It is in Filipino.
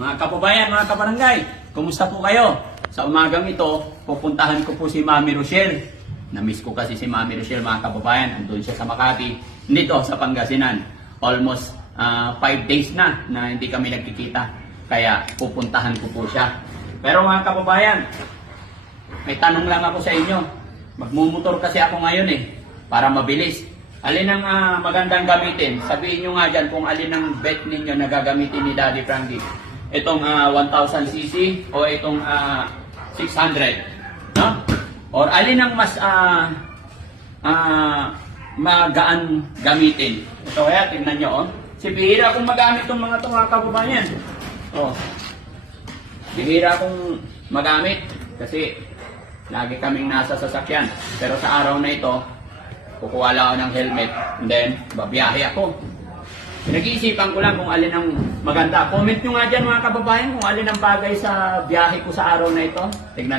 Mga kababayan, mga kabarangay, kumusta po kayo? Sa umagang ito, pupuntahan ko po si Mami Rochelle. Namiss ko kasi si Mami Rochelle, mga kababayan. Andun siya sa Makati, dito sa Pangasinan. Almost 5 days na hindi kami nagkikita. Kaya pupuntahan ko po siya. Pero mga kababayan, may tanong lang ako sa inyo. Magmumotor kasi ako ngayon para mabilis. Alin ang magandang gamitin? Sabihin nyo nga dyan kung alin ang bet ninyo na gagamitin ni Daddy Frankie. Itong 1000cc o itong 600, no? Or alin ang mas magaan gamitin? Ito kaya, tingnan nyo, Si bihira akong magamit itong mga itong mga kababayan. Bihira akong magamit kasi lagi kaming nasa sasakyan. Pero sa araw na ito, kukuha lang ako ng helmet and then babiyahe ako. Pinag-iisipan ko lang kung alin ang maganda. Comment nyo nga dyan mga kababayan kung alin ang bagay sa biyahe ko sa araw na ito. Tignan nyo.